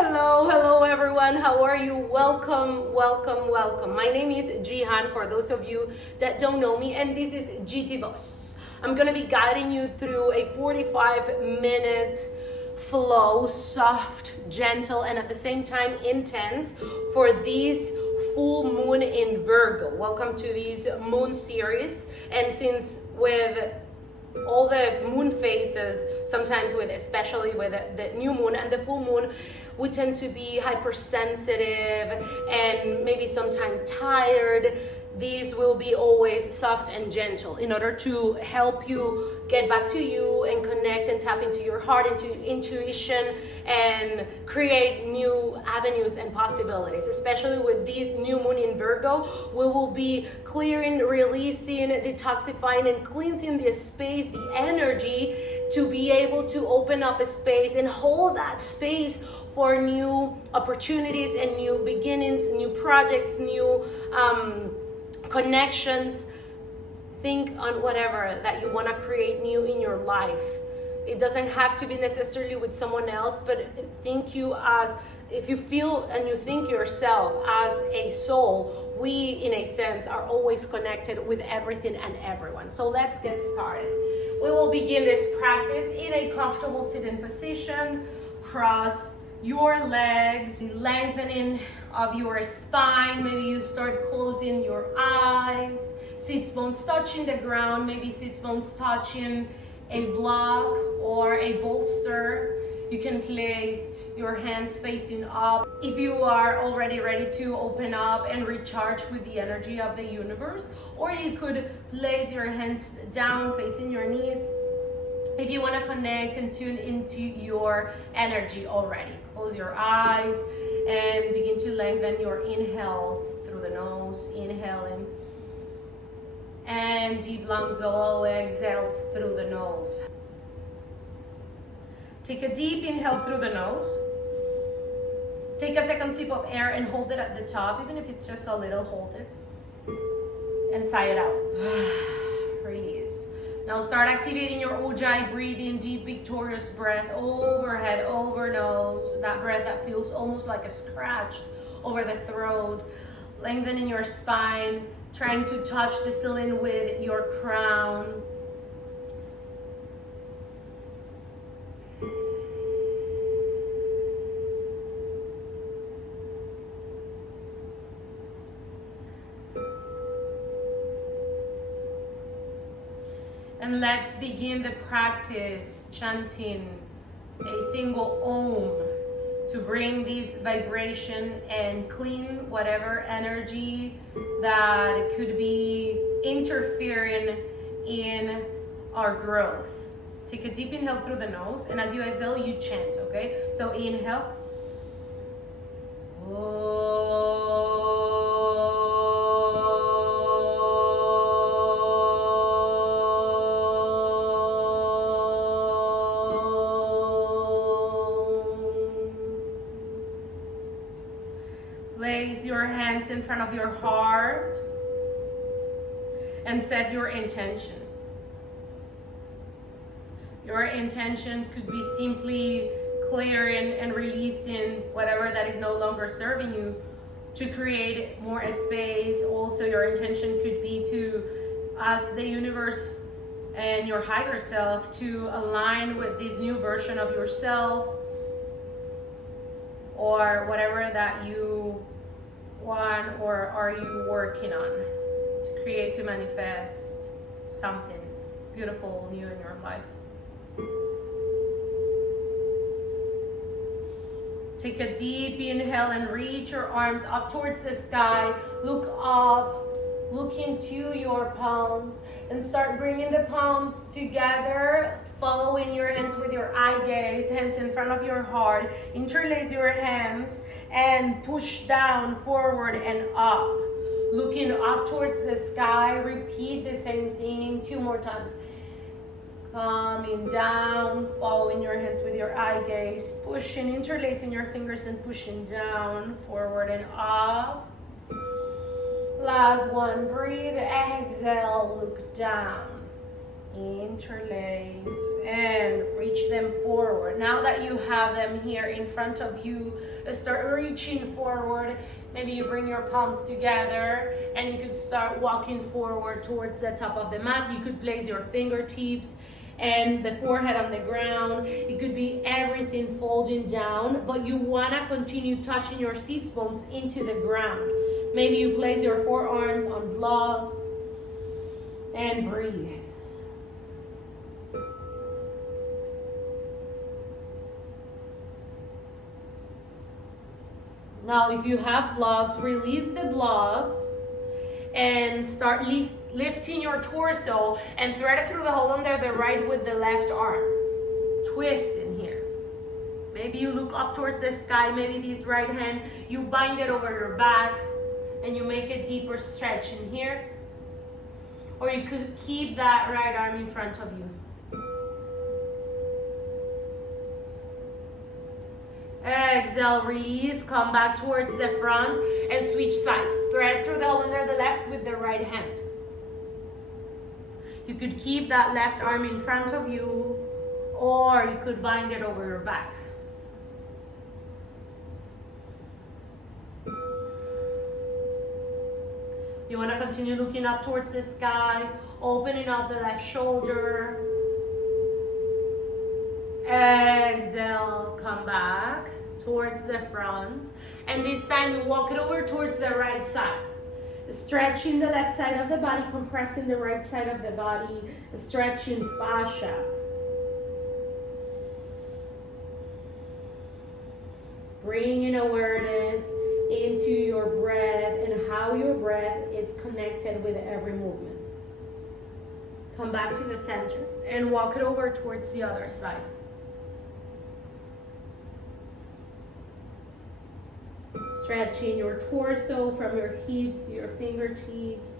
Hello everyone. How are you? Welcome. My name is Jihan for those of you that don't know me, and this is Jitivoz. I'm gonna be guiding you through a 45-minute flow, soft, gentle, and at the same time intense for this full moon in Virgo. Welcome to this moon series, and since with all the moon phases, sometimes especially with the new moon and the full moon, we tend to be hypersensitive and maybe sometimes tired. These will be always soft and gentle in order to help you get back to you and connect and tap into your heart, into intuition, and create new avenues and possibilities. Especially with this new moon in Virgo, we will be clearing, releasing, detoxifying, and cleansing the space, the energy, to be able to open up a space and hold that space for new opportunities and new beginnings, new projects, new connections. Think on whatever that you want to create new in your life. It doesn't have to be necessarily with someone else, but think you as, if you feel and you think yourself as a soul, we in a sense are always connected with everything and everyone. So let's get started. We will begin this practice in a comfortable sitting position. Cross your legs, lengthening of your spine. Maybe you start closing your eyes. Sits bones touching the ground. Maybe sits bones touching a block or a bolster. You can place your hands facing up. If you are already ready to open up and recharge with the energy of the universe, or you could place your hands down facing your knees if you want to connect and tune into your energy already. Close your eyes and begin to lengthen your inhales through the nose, inhaling, and deep long solo exhales through the nose. Take a deep inhale through the nose. Take a second sip of air and hold it at the top, even if it's just a little, hold it. And sigh it out. Release. Now start activating your Ujjayi breathing, deep victorious breath, overhead, over nose. That breath that feels almost like a scratch over the throat. Lengthening your spine, trying to touch the ceiling with your crown. And let's begin the practice chanting a single Om to bring this vibration and clean whatever energy that could be interfering in our growth. Take a deep inhale through the nose, and as you exhale, you chant, okay? So inhale. Place your hands in front of your heart and set your intention. Your intention could be simply clearing and releasing whatever that is no longer serving you to create more space. Also, your intention could be to ask the universe and your higher self to align with this new version of yourself, or whatever that you want or are you working on to create, to manifest something beautiful new in your life. Take a deep inhale and reach your arms up towards the sky. Look up, look into your palms, and start bringing the palms together, following your hands with your eye gaze, hands in front of your heart. Interlace your hands and push down, forward and up. Looking up towards the sky, repeat the same thing 2 more times. Coming down, following your hands with your eye gaze, pushing, interlacing your fingers and pushing down, forward and up. Last one, breathe, exhale, look down. interlace, and reach them forward. Now that you have them here in front of you, start reaching forward. Maybe you bring your palms together and you could start walking forward towards the top of the mat. You could place your fingertips and the forehead on the ground. It could be everything folding down, but you wanna continue touching your seat bones into the ground. Maybe you place your forearms on blocks and breathe. Now, if you have blocks, release the blocks and start lifting your torso and thread it through the hole under the right with the left arm. Twist in here. Maybe you look up towards the sky. Maybe this right hand, you bind it over your back and you make a deeper stretch in here. Or you could keep that right arm in front of you. Exhale, release, come back towards the front and switch sides. Thread through the hole under the left with the right hand. You could keep that left arm in front of you, or you could bind it over your back. You want to continue looking up towards the sky, opening up the left shoulder. Exhale, come back towards the front. And this time you walk it over towards the right side. Stretching the left side of the body, compressing the right side of the body, stretching fascia. Bringing awareness into your breath and how your breath is connected with every movement. Come back to the center and walk it over towards the other side. Stretching your torso from your hips to your fingertips.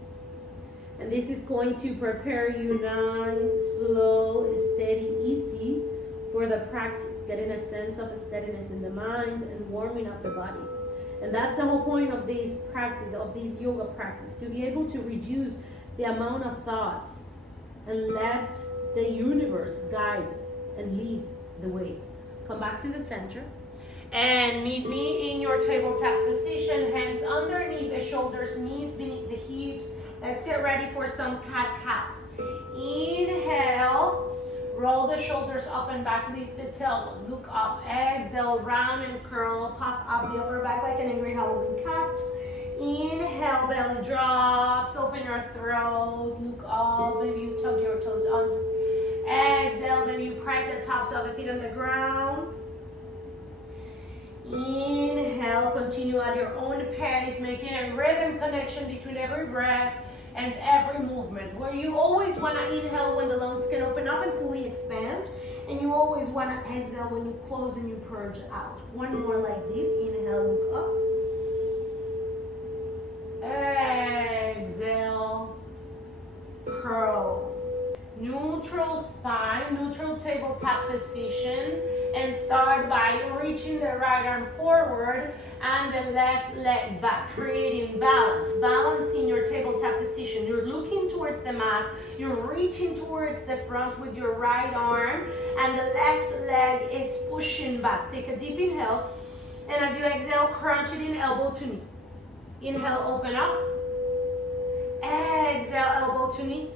And this is going to prepare you nice, slow, steady, easy for the practice. Getting a sense of steadiness in the mind and warming up the body. And that's the whole point of this practice, of this yoga practice, to be able to reduce the amount of thoughts and let the universe guide and lead the way. Come back to the center. And meet me in your tabletop position, hands underneath the shoulders, knees beneath the hips. Let's get ready for some cat-cows. Inhale, roll the shoulders up and back, lift the tailbone, look up, exhale, round and curl, puff up the upper back like an angry Halloween cat. Inhale, belly drops, open your throat, look up, maybe you tug your toes under. Exhale, then you press the tops of the feet on the ground. Inhale, continue at your own pace, making a rhythm connection between every breath and every movement, where you always want to inhale when the lungs can open up and fully expand, and you always want to exhale when you close and you purge out. One more like this. Inhale, look up. Exhale, curl. Neutral spine, neutral tabletop position, and start by reaching the right arm forward and the left leg back, creating balance. Balance in your tabletop position. You're looking towards the mat, you're reaching towards the front with your right arm, and the left leg is pushing back. Take a deep inhale, and as you exhale, crunch it in, elbow to knee. Inhale, open up. Exhale, elbow to knee.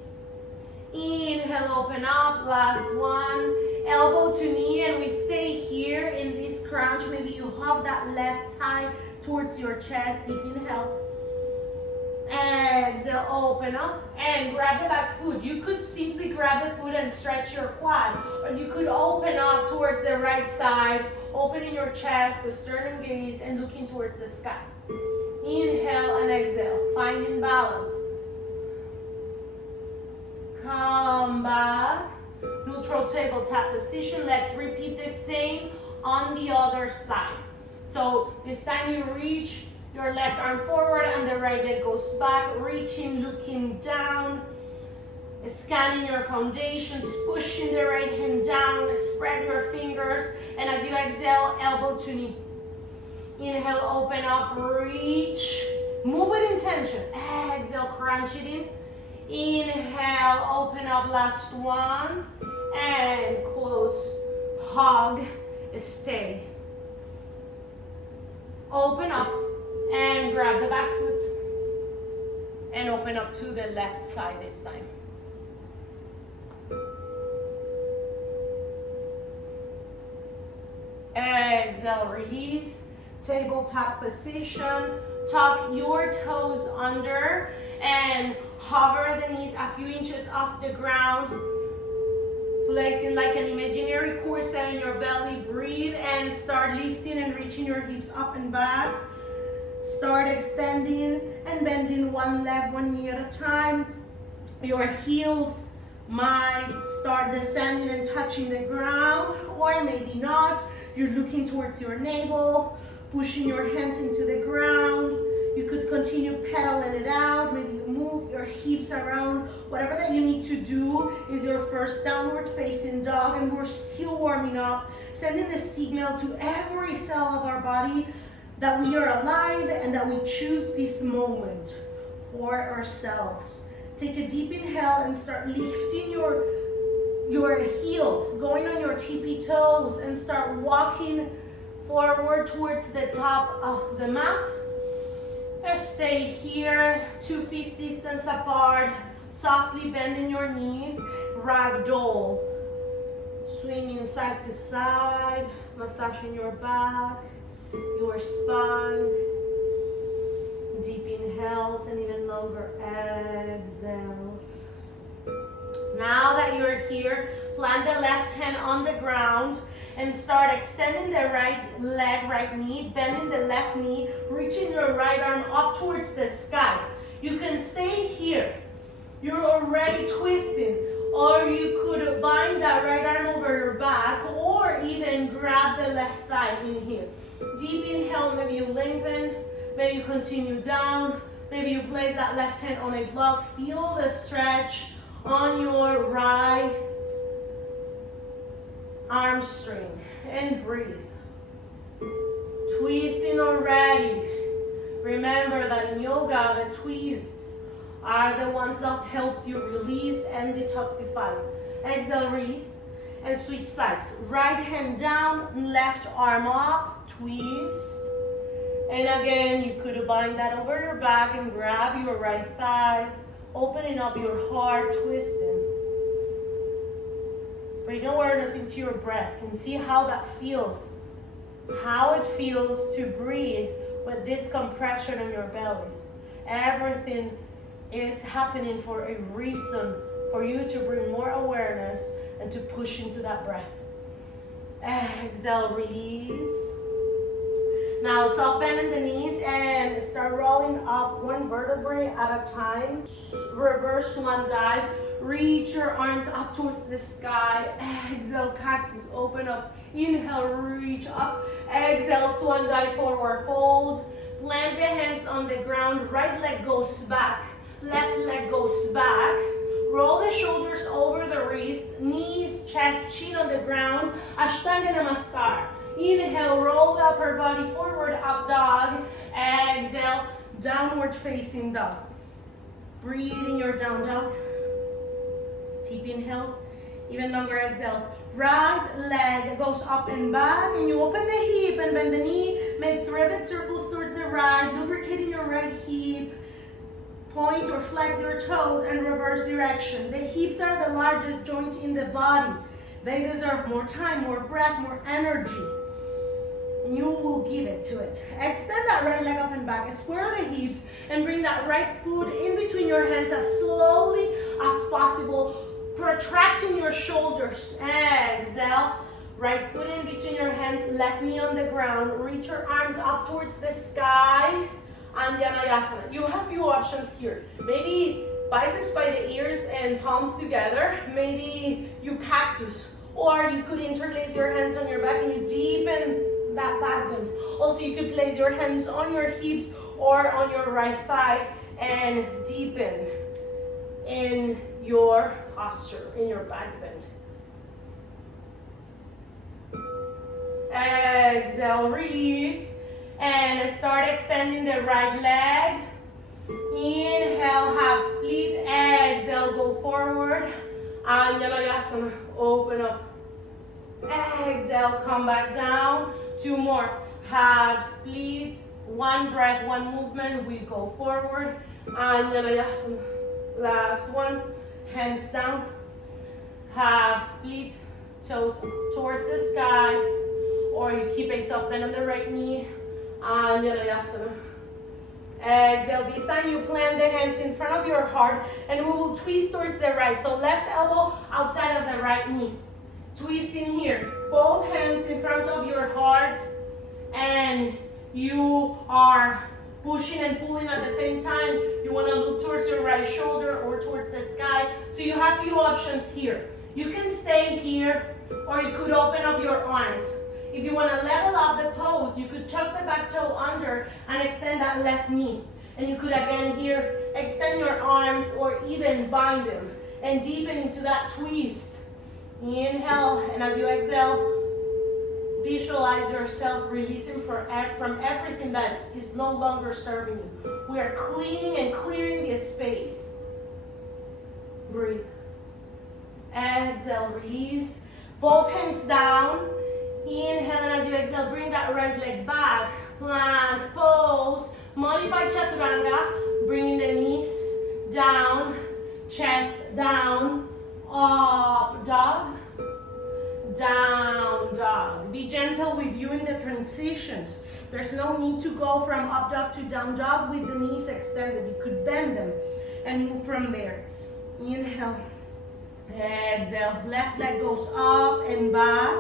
Inhale, open up, last one, elbow to knee, and we stay here in this crunch. Maybe you hug that left thigh towards your chest, deep inhale. Exhale, open up, and grab the back foot. You could simply grab the foot and stretch your quad, or you could open up towards the right side, opening your chest, the sternum gaze, and looking towards the sky. Inhale and exhale, finding balance. Come back, neutral tabletop position. Let's repeat the same on the other side. So this time you reach your left arm forward and the right leg goes back, reaching, looking down, scanning your foundations, pushing the right hand down, spread your fingers, and as you exhale, elbow to knee. Inhale, open up, reach, move with intention. Exhale, crunch it in. Inhale, open up, last one. And close, hug, stay. Open up and grab the back foot. And open up to the left side this time. Exhale, release. Tabletop position. Tuck your toes under and hover the knees a few inches off the ground. Placing like an imaginary corset in your belly. Breathe and start lifting and reaching your hips up and back. Start extending and bending one leg, one knee at a time. Your heels might start descending and touching the ground, or maybe not. You're looking towards your navel, pushing your hands into the ground. You could continue pedaling it out. Maybe you move your hips around. Whatever that you need to do is your first downward facing dog, and we're still warming up, sending the signal to every cell of our body that we are alive and that we choose this moment for ourselves. Take a deep inhale and start lifting your heels, going on your tippy toes, and start walking forward towards the top of the mat. Stay here, 2 feet distance apart, softly bending your knees, ragdoll. Swinging side to side, massaging your back, your spine. Deep inhales and even longer exhales. Now that you're here, plant the left hand on the ground and start extending the right leg, right knee, bending the left knee, reaching your right arm up towards the sky. You can stay here. You're already twisting, or you could bind that right arm over your back, or even grab the left thigh in here. Deep inhale, maybe you lengthen, maybe you continue down, maybe you place that left hand on a block. Feel the stretch on your right arm string and breathe. Twisting already. Remember that in yoga, the twists are the ones that help you release and detoxify. Exhale, release, and switch sides. Right hand down, left arm up, twist. And again, you could bind that over your back and grab your right thigh, opening up your heart, twisting. Bring awareness into your breath and see how that feels. How it feels to breathe with this compression in your belly. Everything is happening for a reason, for you to bring more awareness and to push into that breath. Exhale, release. Now soft bend in the knees and start rolling up one vertebrae at a time. Reverse swan dive. Reach your arms up towards the sky. Exhale, cactus, open up. Inhale, reach up. Exhale, swan dive, forward fold. Plant the hands on the ground. Right leg goes back. Left leg goes back. Roll the shoulders over the wrist. Knees, chest, chin on the ground. Ashtanga Namaskar. Inhale, roll the upper body forward, up dog. Exhale, downward facing dog. Breathe in your down dog. Deep inhales, even longer exhales. Right leg goes up and back, and you open the hip and bend the knee. Make 3 big circles towards the right, lubricating your right hip. Point or flex your toes and reverse direction. The hips are the largest joint in the body. They deserve more time, more breath, more energy. And you will give it to it. Extend that right leg up and back. Square the hips and bring that right foot in between your hands as slowly as possible, protracting your shoulders. Exhale. Right foot in between your hands, left knee on the ground. Reach your arms up towards the sky. Anjaneyasana. You have few options here. Maybe biceps by the ears and palms together. Maybe you cactus. Or you could interlace your hands on your back and you deepen that back bend. Also, you could place your hands on your hips or on your right thigh and deepen in your posture, in your back bend. Exhale, release. And start extending the right leg. Inhale, half split. Exhale. forward. Anjalayasana, open up. Exhale, come back down. 2 more. Half splits. 1 breath, 1 movement. We go forward. Anjalayasana. Last one. Hands down. Half split. Toes towards the sky. Or you keep a soft bend on the right knee. Anjalayasana. Exhale. This time you plant the hands in front of your heart and we will twist towards the right. So left elbow outside of the right knee. Twist in here. Both hands in front of your heart and you are pushing and pulling at the same time. You want to look towards your right shoulder or towards the sky. So you have few options here. You can stay here or you could open up your arms. If you want to level up the pose, you could tuck the back toe under and extend that left knee. And you could again here extend your arms or even bind them and deepen into that twist. Inhale, and as you exhale, visualize yourself releasing from everything that is no longer serving you. We are cleaning and clearing the space. Breathe. Exhale, release. Both hands down. Inhale, and as you exhale, bring that right leg back. Plank pose. Modify chaturanga. Bringing the knees down. Chest down. Up dog. Down dog. Be gentle with you in the transitions. There's no need to go from up dog to down dog with the knees extended. You could bend them and move from there. Inhale. Exhale. Left leg goes up and back.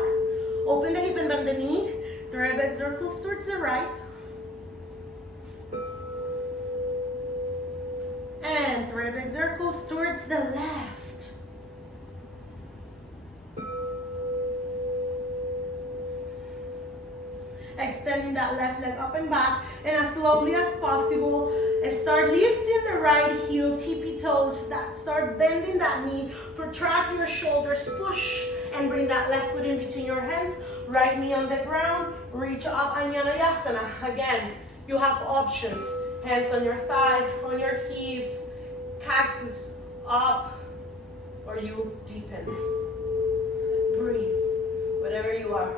Open the hip and bend the knee. Thread back circles towards the right. And thread back circles towards the left. Extending that left leg up and back. And as slowly as possible, start lifting the right heel, tippy toes. Start bending that knee. Protract your shoulders. Push. And bring that left foot in between your hands. Right knee on the ground. Reach up, Anjalayasana. Again, you have options. Hands on your thigh, on your hips. Cactus, up. Or you deepen. Breathe. Whatever you are.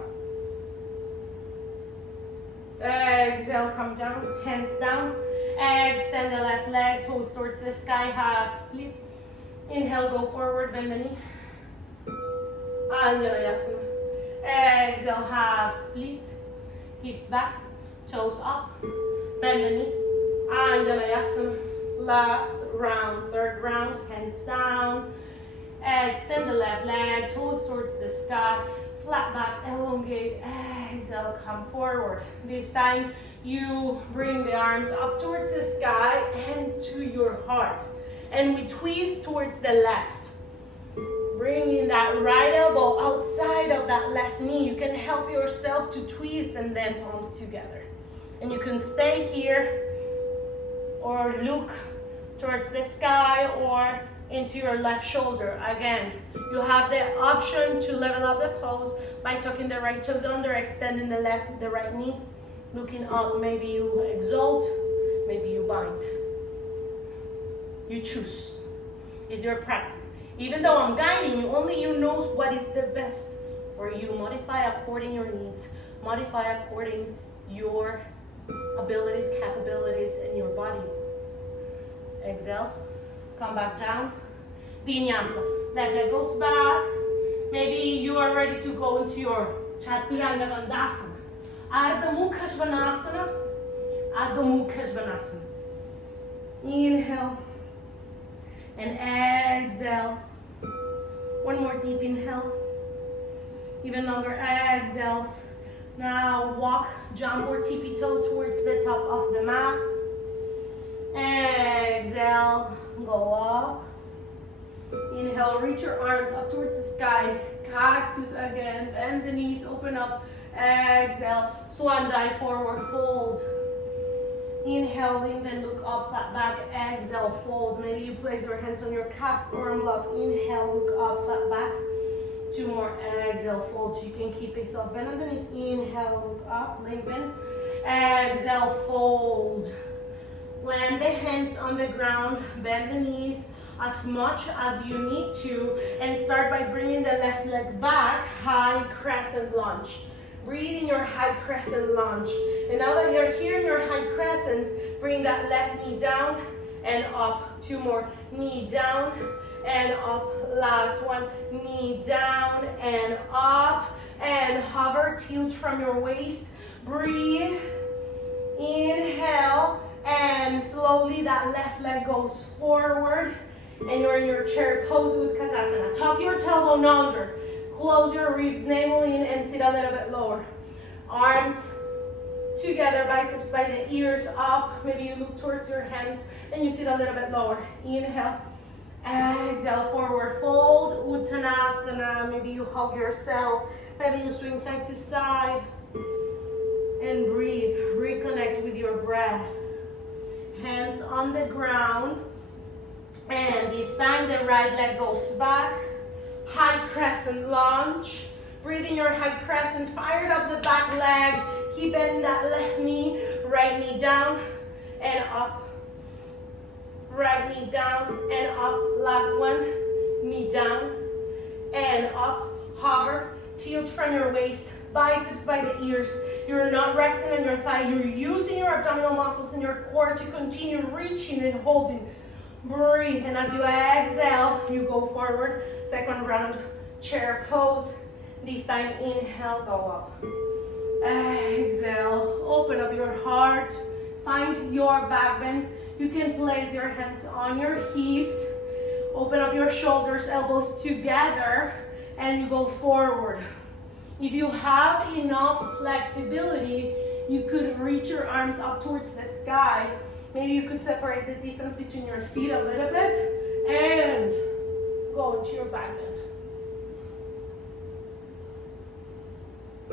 Exhale, come down. Hands down. Extend the left leg. Toes towards the sky. Half split. Inhale, go forward. Bend the knee. Anjalayasana. Exhale, half split. Hips back, toes up. Bend the knee. Anjalayasana. Last round, third round. Hands down. Extend the left leg, toes towards the sky. Flat back, elongate. Exhale, come forward. This time, you bring the arms up towards the sky and to your heart. And we twist towards the left. Bringing that right elbow outside of that left knee. You can help yourself to twist and then palms together. And you can stay here or look towards the sky or into your left shoulder. Again, you have the option to level up the pose by tucking the right toes under, extending the right knee, looking up. Maybe you exalt, maybe you bind. You choose. It's your practice. Even though I'm guiding you, only you knows what is the best for you. Modify according your needs. Modify according your abilities, capabilities, and your body. Exhale. Come back down. Vinyasa. Left leg goes back. Maybe you are ready to go into your Chaturanga Dandasana. Ardha Mukha Svanasana. Ardha Mukha Svanasana. Inhale. And exhale. One more deep inhale. Even longer exhales. Now walk, jump or tippy toe towards the top of the mat. Exhale, go up. Inhale, reach your arms up towards the sky. Cactus again, bend the knees, open up. Exhale, swan dive forward, fold. Inhale, lean, then look up, flat back. Exhale, fold. Maybe you place your hands on your calves or arm blocks. Inhale, look up, flat back. 2 more. Exhale, fold. So you can keep a soft bend on the knees. Inhale, look up, lengthen. Exhale, fold. Land the hands on the ground. Bend the knees. as much as you need to, and start by bringing the left leg back, high crescent lunge. Breathe in your high crescent lunge. And now that you're here in your high crescent, bring that left knee down and up. 2 more. Knee down and up. Last one. Knee down and up. And hover, tilt from your waist. Breathe. Inhale. And slowly that left leg goes forward. And you're in your chair pose with Utkatasana. Tuck your tailbone under. Close your ribs, navel in, and sit a little bit lower. Arms together, biceps by the ears up. Maybe you look towards your hands and you sit a little bit lower. Inhale. Exhale, forward fold, Uttanasana. Maybe you hug yourself. Maybe you swing side to side. And breathe. Reconnect with your breath. Hands on the ground. And this time the right leg goes back. High crescent lunge. Breathe in your high crescent. Fired up the back leg. Keep bending that left knee. Right knee down and up. Right knee down and up. Last one. Knee down and up. Hover. Tilt from your waist. Biceps by the ears. You're not resting on your thigh. You're using your abdominal muscles in your core to continue reaching and holding. Breathe, and as you exhale, you go forward. Second round, chair pose. This time, inhale, go up. Exhale, open up your heart. Find your back bend. You can place your hands on your hips. Open up your shoulders, elbows together, and you go forward. If you have enough flexibility, you could reach your arms up towards the sky. Maybe you could separate the distance between your feet a little bit and go into your back bend.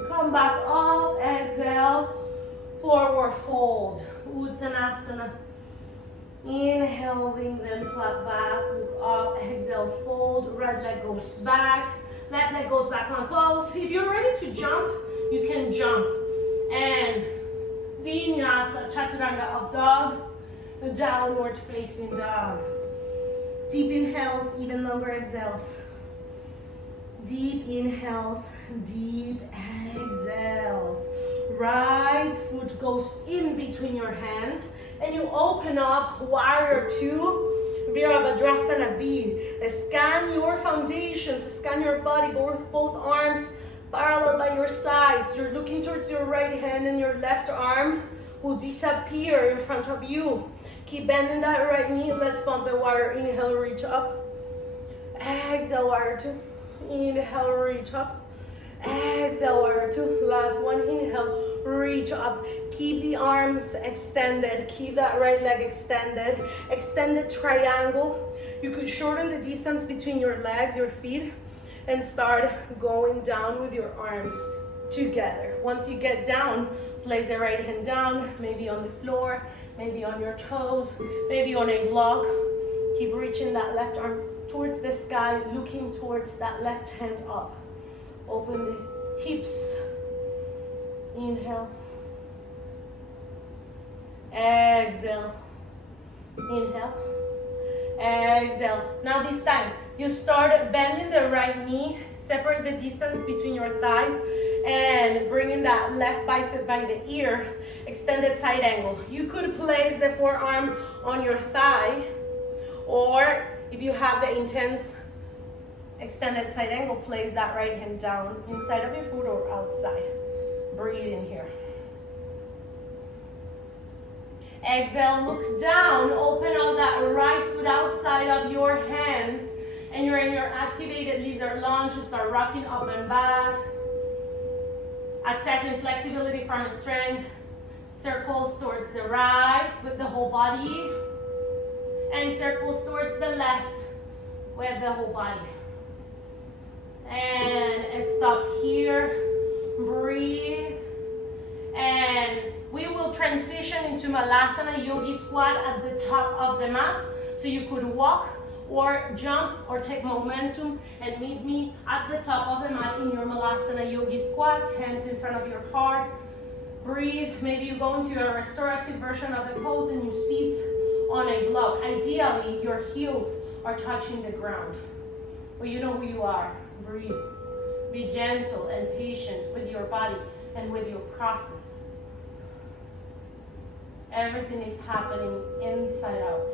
Come back up, exhale, forward fold, Uttanasana. Inhale, then flat back, look up, exhale, fold, right leg goes back, left leg goes back on pose. If you're ready to jump, you can jump. And Vinyasa, Chaturanga, up dog, the downward facing dog. Deep inhales, even longer exhales. Deep inhales, deep exhales. Right foot goes in between your hands and you open up, warrior two, Virabhadrasana B. Scan your foundations, scan your body, both arms parallel by your sides. You're looking towards your right hand and your left arm will disappear in front of you. Keep bending that right knee. Let's pump the warrior. Inhale, reach up. Exhale, warrior two. Inhale, reach up. Exhale, warrior two. Last one. Inhale, reach up. Keep the arms extended. Keep that right leg extended. Extended triangle. You could shorten the distance between your legs, your feet, and start going down with your arms together. Once you get down, place the right hand down, maybe on the floor, maybe on your toes, maybe on a block. Keep reaching that left arm towards the sky, looking towards that left hand up. Open the hips. Inhale. Exhale. Inhale. Exhale. Now this time, you start bending the right knee, separate the distance between your thighs, and bringing that left bicep by the ear, extended side angle. You could place the forearm on your thigh, or if you have the intense extended side angle, place that right hand down inside of your foot or outside. Breathe in here. Exhale, look down, open up that right foot outside of your hands, and you're in your activated lizard lunge. You start rocking up and back, accessing flexibility from strength. Circles towards the right with the whole body, and circles towards the left with the whole body. And stop here, breathe, and we will transition into Malasana Yogi Squat at the top of the mat. So you could walk or jump or take momentum and meet me at the top of the mat in your Malasana Yogi Squat, hands in front of your heart. Breathe. Maybe you go into a restorative version of the pose and you sit on a block. Ideally, your heels are touching the ground. But you know who you are. Breathe. Be gentle and patient with your body and with your process. Everything is happening inside out.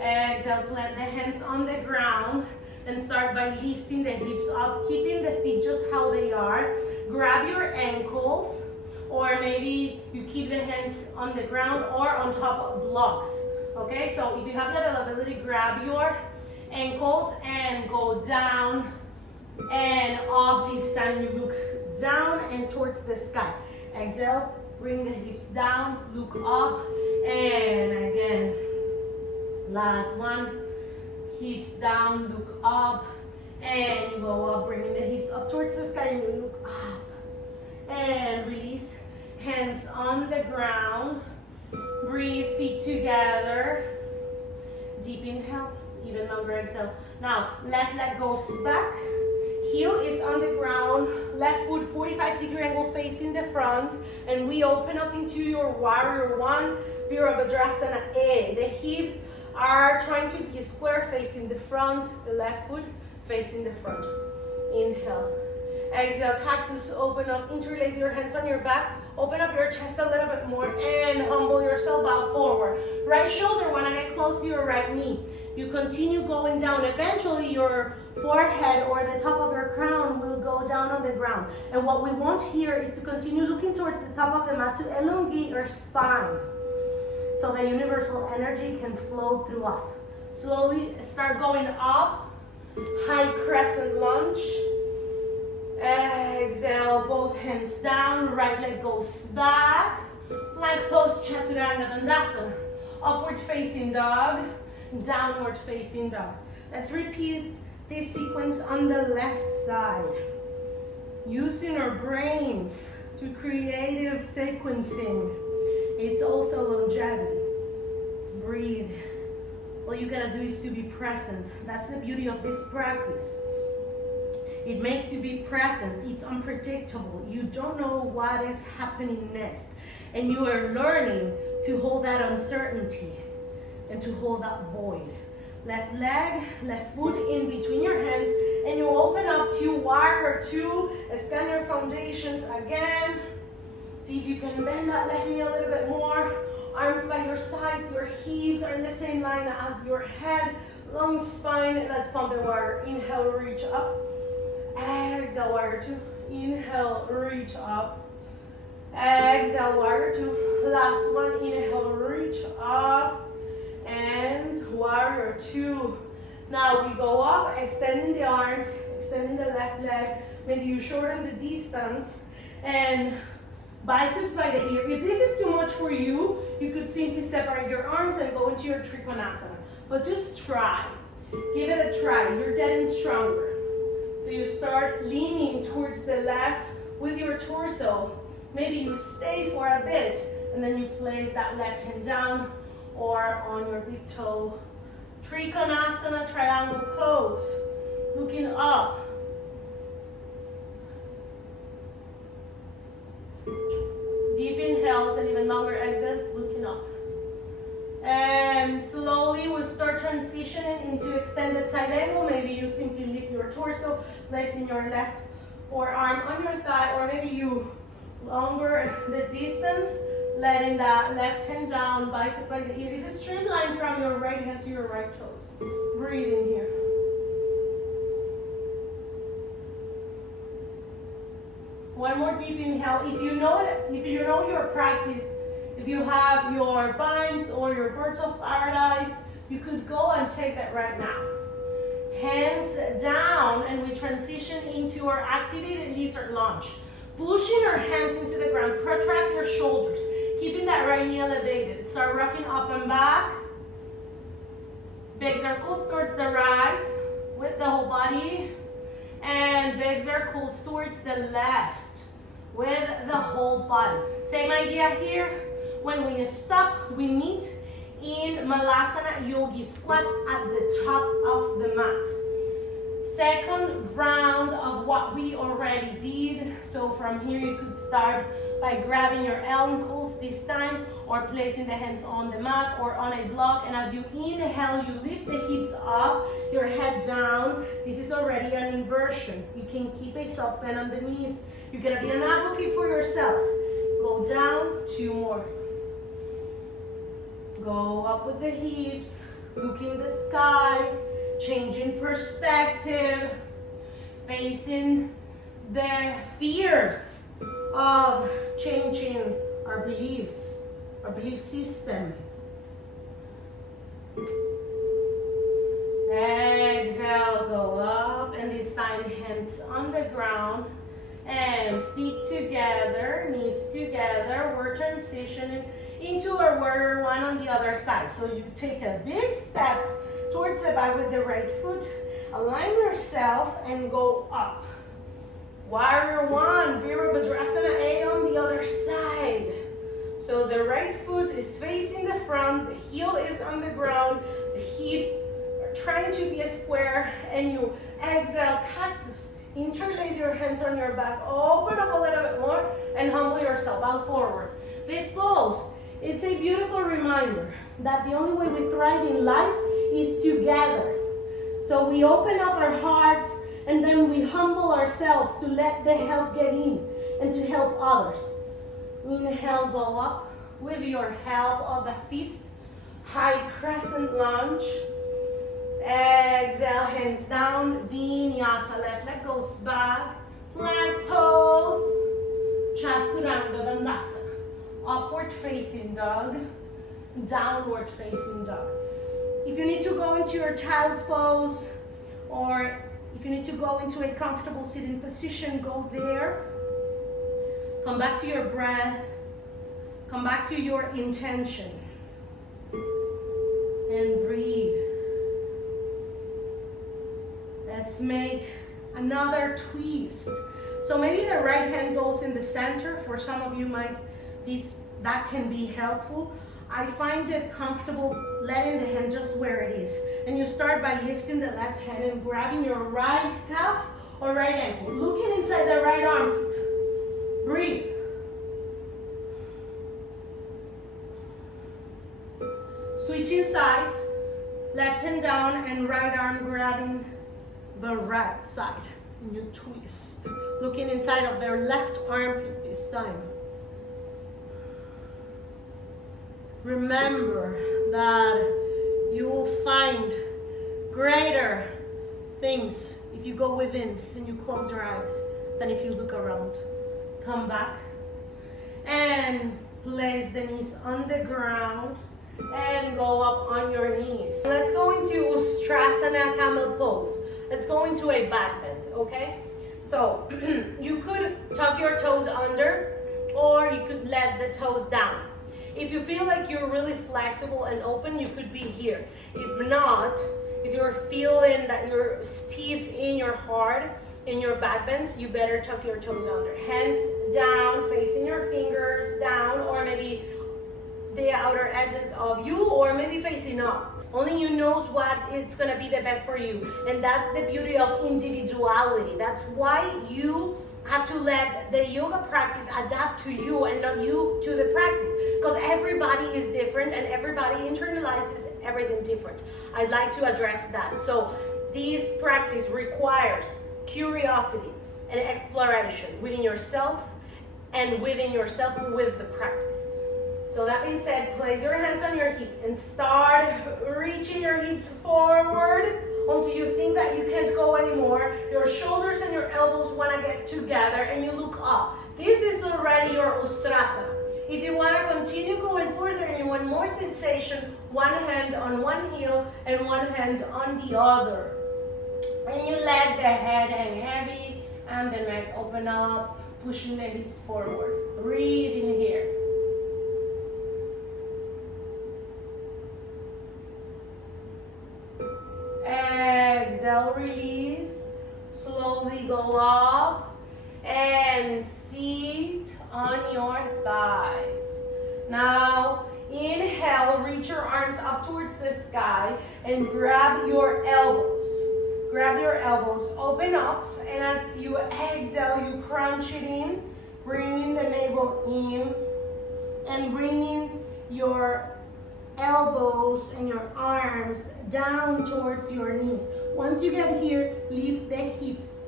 Exhale, plant the hands on the ground and start by lifting the hips up, keeping the feet just how they are. Grab your ankles, or maybe you keep the hands on the ground or on top of blocks. Okay, so if you have the availability, grab your ankles and go down and up. This time you look down and towards the sky. Exhale, bring the hips down, look up, and again. Last one, hips down, look up, and you go up, bringing the hips up towards the sky, and you look up. And release, hands on the ground. Breathe, feet together. Deep inhale, even longer exhale. Now, left leg goes back. Heel is on the ground. Left foot 45-degree angle facing the front. And we open up into your warrior one, Virabhadrasana A. The hips are trying to be square facing the front. The left foot facing the front. Inhale. Exhale, cactus, open up, interlace your hands on your back, open up your chest a little bit more, and humble yourself out forward. Right shoulder wanna get close to your right knee. You continue going down. Eventually your forehead or the top of your crown will go down on the ground. And what we want here is to continue looking towards the top of the mat to elongate your spine, so the universal energy can flow through us. Slowly start going up, high crescent lunge. Exhale, both hands down, right leg goes back. Plank pose, Chaturanga Dandasana. Upward facing dog, downward facing dog. Let's repeat this sequence on the left side. Using our brains to creative sequencing. It's also longevity. Breathe. All you gotta do is to be present. That's the beauty of this practice. It makes you be present. It's unpredictable. You don't know what is happening next. And you are learning to hold that uncertainty and to hold that void. Left leg, left foot in between your hands, and you open up to warrior two. Extend your foundations again. See if you can bend that left knee a little bit more. Arms by your sides, your hips are in the same line as your head. Long spine, let's pump the water. Inhale, reach up. Exhale, warrior two. Inhale, reach up. Exhale, warrior two. Last one, inhale, reach up. And warrior two. Now we go up, extending the arms, extending the left leg. Maybe you shorten the distance and biceps by the ear. If this is too much for you, you could simply separate your arms and go into your Trikonasana. But just try. Give it a try. You're getting stronger. So you start leaning towards the left with your torso. Maybe you stay for a bit and then you place that left hand down or on your big toe. Trikonasana, triangle pose. Looking up. Deep inhales and even longer exhales, looking up. And slowly we'll start transitioning into extended side angle. Maybe you simply lift your torso, placing your left forearm on your thigh, or maybe you longer the distance, letting that left hand down, bicep by the ear. It's a straight line from your right hand to your right toes. Breathe in here. One more deep inhale. If you know your practice, if you have your binds or your birds of paradise, you could go and take that right now. Hands down, and we transition into our activated lizard lunge. Pushing our hands into the ground, protract your shoulders, keeping that right knee elevated. Start rocking up and back. Big circles towards the right with the whole body. And big circles towards the left with the whole body. Same idea here. When we stop, we meet in Malasana Yogi Squat at the top of the mat. Second round of what we already did. So from here you could start by grabbing your ankles this time, or placing the hands on the mat or on a block. And as you inhale, you lift the hips up, your head down. This is already an inversion. You can keep a soft bend on the knees. You're gonna be an advocate for yourself. Go down, 2 more. Go up with the hips, looking the sky, changing perspective, facing the fears of changing our beliefs, our belief system. Exhale, go up, and this time hands on the ground and feet together, knees together. We're transitioning into our warrior one on the other side. So you take a big step towards the back with the right foot, align yourself and go up. Warrior one, Virabhadrasana A on the other side. So the right foot is facing the front, the heel is on the ground, the hips are trying to be a square, and you exhale, cactus. Interlace your hands on your back, open up a little bit more, and humble yourself out forward. This pose, it's a beautiful reminder that the only way we thrive in life is together. So we open up our hearts, and then we humble ourselves to let the help get in and to help others. Inhale, go up with your help of the fist, high crescent lunge. Exhale, hands down, Vinyasa, left leg goes back, plank pose, Chaturanga Dandasana, upward facing dog, downward facing dog. If you need to go into your child's pose, or if you need to go into a comfortable sitting position, go there. Come back to your breath, come back to your intention, and breathe. Let's make another twist. So maybe the right hand goes in the center. For some of you, that can be helpful. I find it comfortable letting the hand just where it is. And you start by lifting the left hand and grabbing your right calf or right ankle. Looking inside the right armpit. Breathe. Switching sides. Left hand down and right arm grabbing the right side. And you twist. Looking inside of their left armpit this time. Remember that you will find greater things if you go within and you close your eyes than if you look around. Come back and place the knees on the ground and go up on your knees. Let's go into Ustrasana camel pose. Let's go into a back bend, okay? So you could tuck your toes under, or you could let the toes down. If you feel like you're really flexible and open, you could be here. If not, if you're feeling that you're stiff in your heart, in your back bends, you better tuck your toes under. Hands down, facing your fingers down, or maybe the outer edges of you, or maybe facing up. Only you knows what it's gonna be the best for you. And that's the beauty of individuality. That's why you have to let the yoga practice adapt to you and not you to the practice, because everybody is different and everybody internalizes everything different. I'd like to address that. So this practice requires curiosity and exploration within yourself and within yourself with the practice. So that being said, place your hands on your hip and start reaching your hips forward until you think that you can't go anymore. Your shoulders and your elbows want to get together and you look up. This is already your Ustrasana. If you want to continue going further and you want more sensation, one hand on one heel and one hand on the other. And you let the head hang heavy and the neck open up, pushing the hips forward. Breathe in here. Exhale, release. Slowly go up and sit on your thighs. Now, inhale, reach your arms up towards the sky and grab your elbows. Grab your elbows, open up, and as you exhale, you crunch it in Bringing the navel in and bringing your elbows and your arms down towards your knees. Once you get here, lift the hips.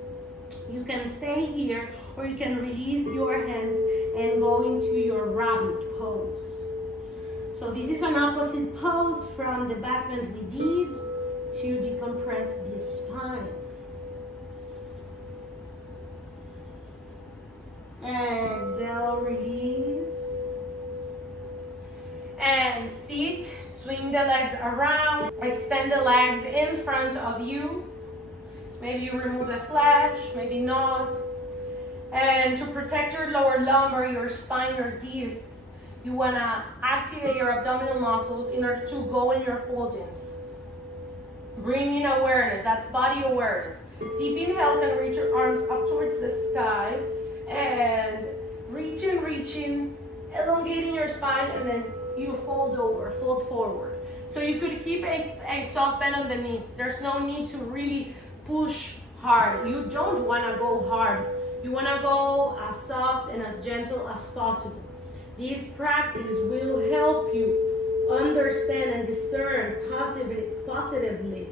You can stay here or you can release your hands and go into your rabbit pose. So this is an opposite pose from the back bend we did to decompress the spine. Exhale, release. And sit, swing the legs around, extend the legs in front of you. Maybe you remove the flash, maybe not. And to protect your lower lumbar, your spine, your discs, you wanna activate your abdominal muscles in order to go in your fold-ins. Bring in awareness, that's body awareness. Deep inhales and reach your arms up towards the sky. And reaching, elongating your spine, and then you fold over, fold forward. So you could keep a soft bend on the knees. There's no need to really push hard. You don't want to go hard. You want to go as soft and as gentle as possible. This practice will help you understand and discern positively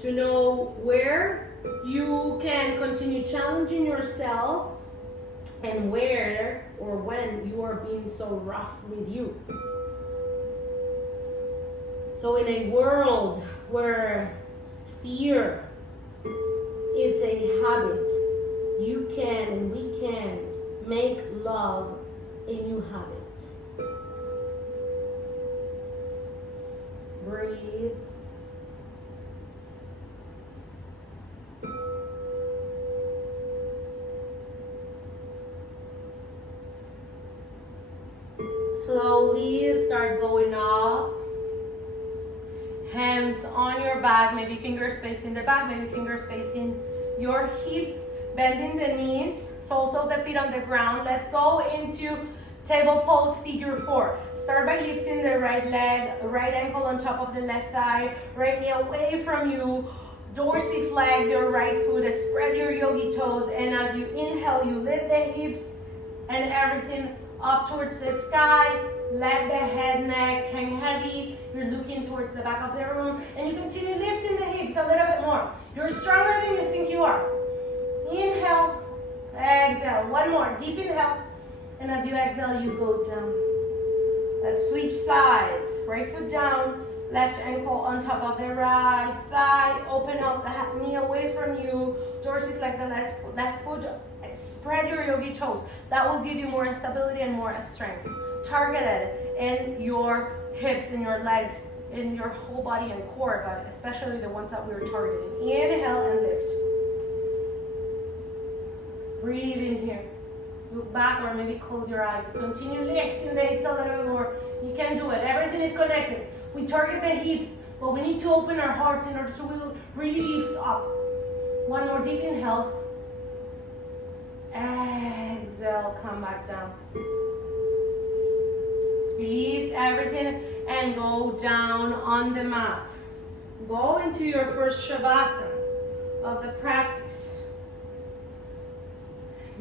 to know where you can continue challenging yourself and where or when you are being so rough with you. So in a world where fear is a habit, you can and we can make love a new habit. Breathe. Slowly start going up. Hands on your back, maybe fingers facing the back, maybe fingers facing your hips, bending the knees, soles of the feet on the ground. Let's go into table pose figure 4. Start by lifting the right leg, right ankle on top of the left thigh, right knee away from you, dorsiflex your right foot, spread your yogi toes, and as you inhale, you lift the hips and everything up towards the sky. Let the head, neck hang heavy. You're looking towards the back of the room, and you continue lifting the hips a little bit more. You're stronger than you think you are. Inhale, exhale. One more, deep inhale, and as you exhale, you go down. Let's switch sides. Right foot down, left ankle on top of the right thigh. Open up the knee away from you. Dorsiflex the left foot. Spread your yogi toes. That will give you more stability and more strength. Targeted in your hips and your legs, in your whole body and core, but especially the ones that we were targeting. Inhale and lift. Breathe in here. Look back or maybe close your eyes. Continue lifting the hips a little bit more. You can do it. Everything is connected. We target the hips, but we need to open our hearts in order to really lift up. One more deep inhale. Exhale, come back down. Release everything and go down on the mat. Go into your first Shavasana of the practice.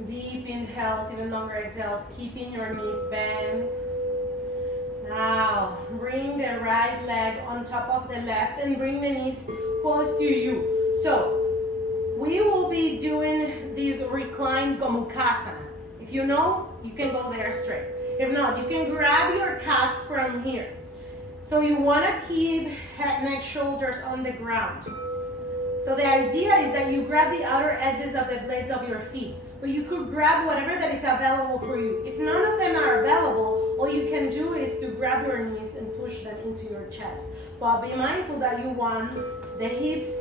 Deep inhales, even longer exhales, keeping your knees bent. Now, bring the right leg on top of the left and bring the knees close to you. So, we will be doing this reclined Gomukhasana. If you know, you can go there straight. If not, you can grab your calves from here. So you want to keep head, neck, shoulders on the ground. So the idea is that you grab the outer edges of the blades of your feet. But you could grab whatever that is available for you. If none of them are available, all you can do is to grab your knees and push them into your chest. But be mindful that you want the hips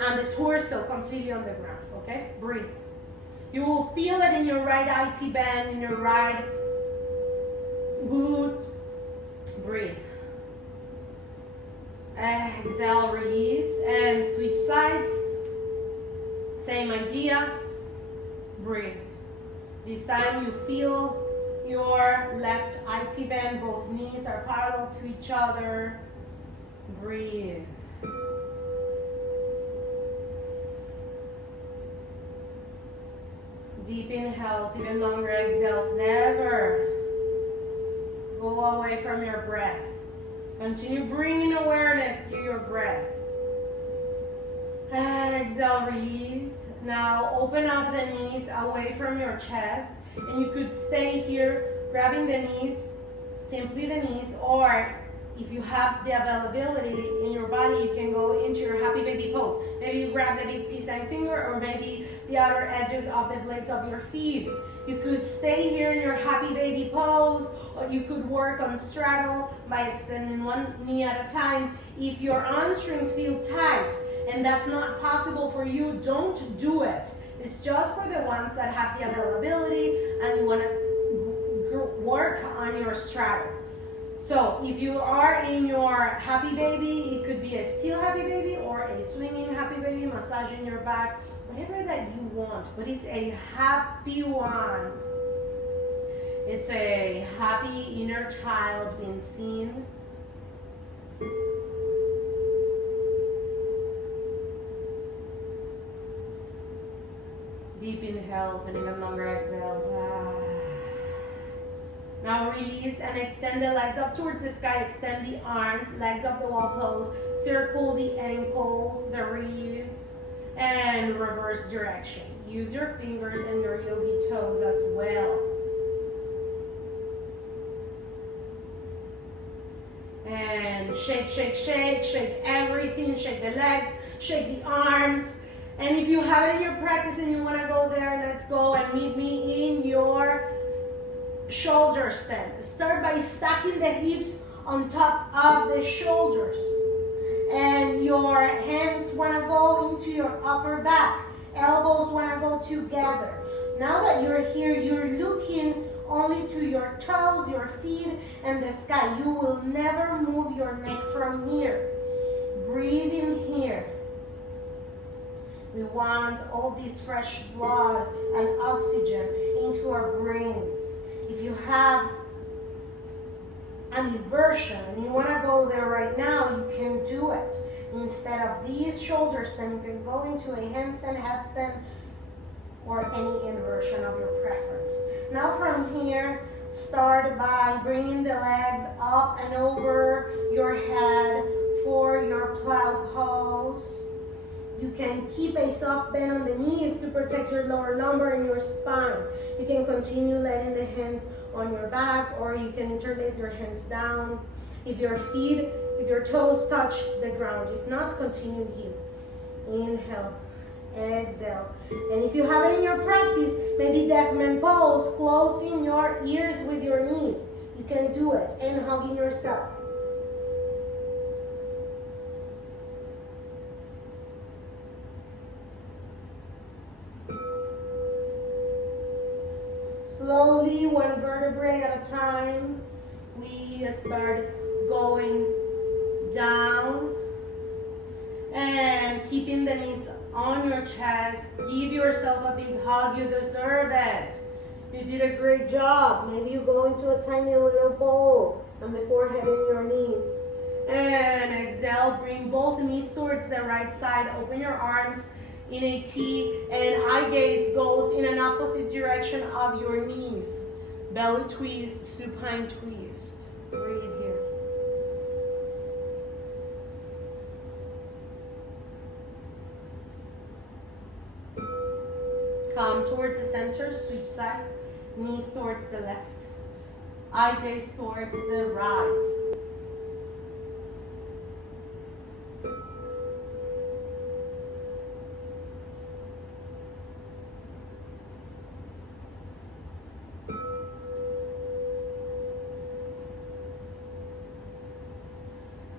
and the torso completely on the ground, okay? Breathe. You will feel it in your right IT band, in your right glute. Breathe. Exhale, release, and switch sides. Same idea. Breathe. This time you feel your left IT band, both knees are parallel to each other. Breathe. Deep inhales, even longer exhales. Never go away from your breath. Continue bringing awareness to your breath. Exhale, release. Now open up the knees away from your chest. And you could stay here grabbing the knees, simply the knees, or if you have the availability in your body, you can go into your happy baby pose. Maybe you grab the big peace sign finger, or maybe the outer edges of the blades of your feet. You could stay here in your happy baby pose, or you could work on straddle by extending one knee at a time. If your hamstrings feel tight and that's not possible for you, don't do it. It's just for the ones that have the availability and you want to work on your straddle. So if you are in your happy baby, it could be a still happy baby or a swinging happy baby, massaging your back, whatever that you want, but it's a happy one. It's a happy inner child being seen. Deep inhales and even longer exhales. Now release and extend the legs up towards the sky. Extend the arms, legs up the wall pose. Circle the ankles, the wrists, and reverse direction. Use your fingers and your yogi toes as well. And shake, shake, shake, shake everything. Shake the legs, shake the arms. And if you have it in your practice and you want to go there, let's go and meet me in your shoulder stand. Start by stacking the hips on top of the shoulders. And your hands want to go into your upper back. Elbows want to go together. Now that you're here, you're looking only to your toes, your feet, and the sky. You will never move your neck from here. Breathe in here. We want all this fresh blood and oxygen into our brains. If you have an inversion and you want to go there right now, you can do it. Instead of these shoulder stand, you can go into a handstand, headstand, or any inversion of your preference. Now from here, start by bringing the legs up and over your head for your plow pose. You can keep a soft bend on the knees to protect your lower lumbar and your spine. You can continue letting the hands on your back, or you can interlace your hands down. If your toes touch the ground. If not, continue here. Inhale, exhale. And if you have it in your practice, maybe Deathman pose, closing your ears with your knees. You can do it, and hugging yourself. Slowly, one vertebrae at a time, we start going down and keeping the knees on your chest. Give yourself a big hug. You deserve it. You did a great job. Maybe you go into a tiny little bowl and the forehead and your knees. And exhale, bring both knees towards the right side. Open your arms in a T, and eye gaze goes in an opposite direction of your knees. Belly twist, supine twist. Breathe here. Come towards the center, switch sides. Knees towards the left. Eye gaze towards the right.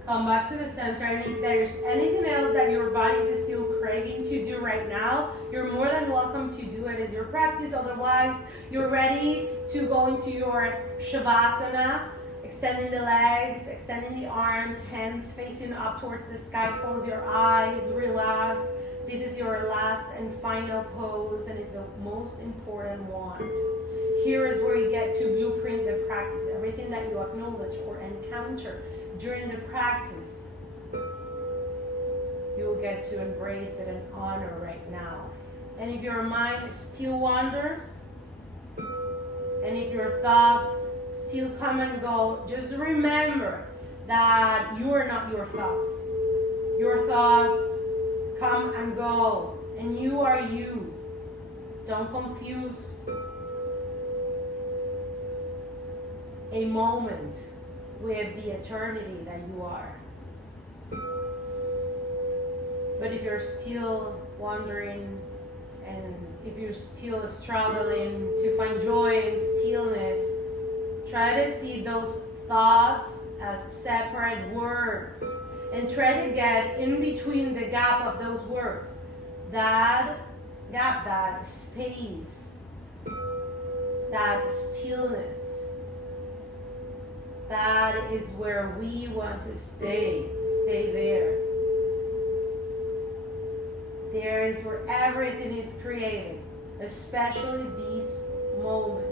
Come back to the center, and if there's anything else that your body is still craving to do right now, you're more than welcome to do it as your practice. Otherwise, you're ready to go into your Shavasana, extending the legs, extending the arms, hands facing up towards the sky. Close your eyes, relax. This is your last and final pose, and it's the most important one. Here is where you get to blueprint the practice, everything that you acknowledge or encounter during the practice. You will get to embrace it and honor right now. And if your mind still wanders, and if your thoughts still come and go, just remember that you are not your thoughts. Your thoughts come and go, and you are you. Don't confuse a moment with the eternity that you are. But if you're still wandering, and if you're still struggling to find joy in stillness, try to see those thoughts as separate words and try to get in between the gap of those words. That gap, that space, that stillness, that is where we want to stay. Stay there. There is where everything is created, especially this moment.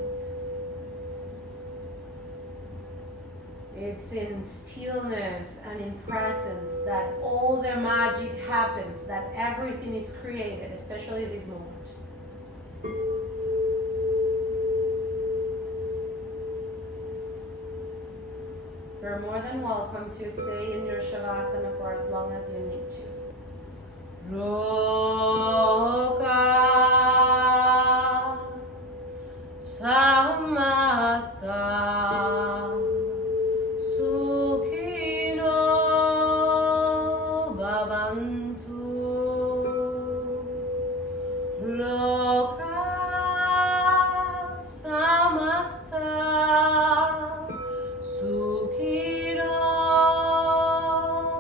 It's in stillness and in presence that all the magic happens, that everything is created, especially this moment. You're more than welcome to stay in your Shavasana for as long as you need to. Loka samasta sukhino bhavantu. Loka samasta sukhino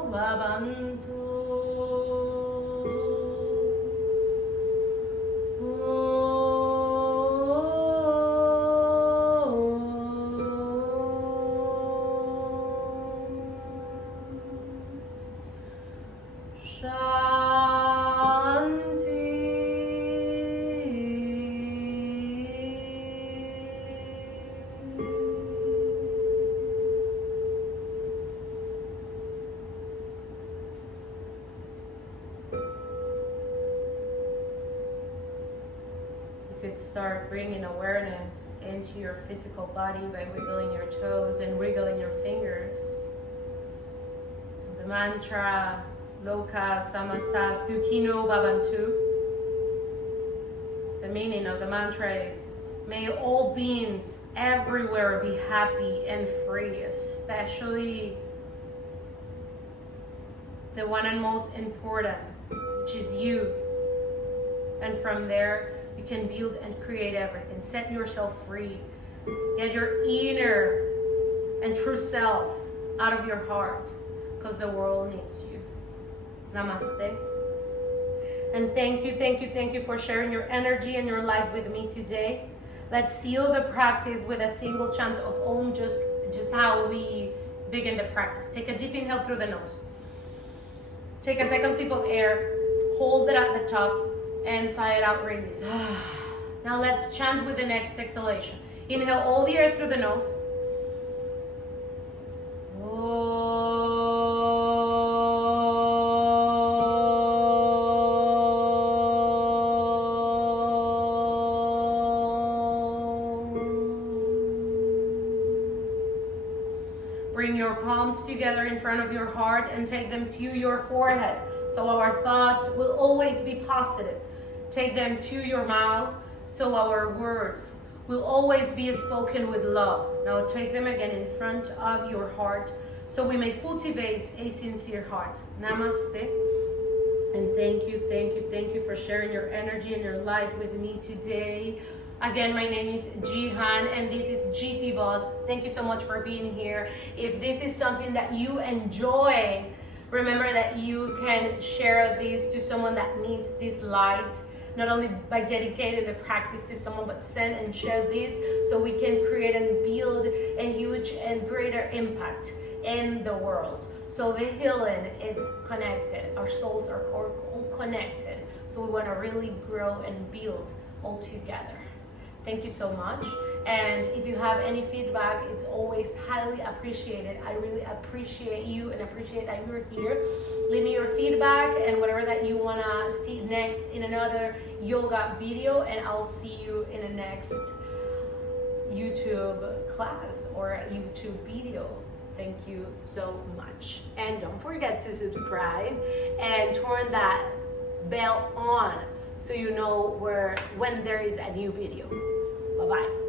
bhavantu. Start bringing awareness into your physical body by wiggling your toes and wiggling your fingers. The mantra Loka Samasta Sukhino Bhavantu. The meaning of the mantra is, may all beings everywhere be happy and free, especially the one and most important, which is you. And from there, you can build and create everything. Set yourself free. Get your inner and true self out of your heart, because the world needs you. Namaste. And thank you for sharing your energy and your life with me today. Let's seal the practice with a single chant of Om, just how we begin the practice. Take a deep inhale through the nose. Take a second sip of air. Hold it at the top. And sigh it out, release. Now let's chant with the next exhalation. Inhale all the air through the nose. Bring your palms together in front of your heart and take them to your forehead. So our thoughts will always be positive. Take them to your mouth, so our words will always be spoken with love. Now take them again in front of your heart, so we may cultivate a sincere heart. Namaste. And thank you for sharing your energy and your light with me today. Again, my name is Jihan and this is Jitivoz. Thank you so much for being here. If this is something that you enjoy, remember that you can share this to someone that needs this light, not only by dedicating the practice to someone, but send and share this so we can create and build a huge and greater impact in the world. So the healing is connected. Our souls are all connected. So we want to really grow and build all together. Thank you so much. And if you have any feedback, it's always highly appreciated. I really appreciate you and appreciate that you're here. Leave me your feedback and whatever that you want to see next in another yoga video, and I'll see you in the next YouTube class or YouTube video. Thank you so much. And don't forget to subscribe and turn that bell on so you know when there is a new video. Bye-bye.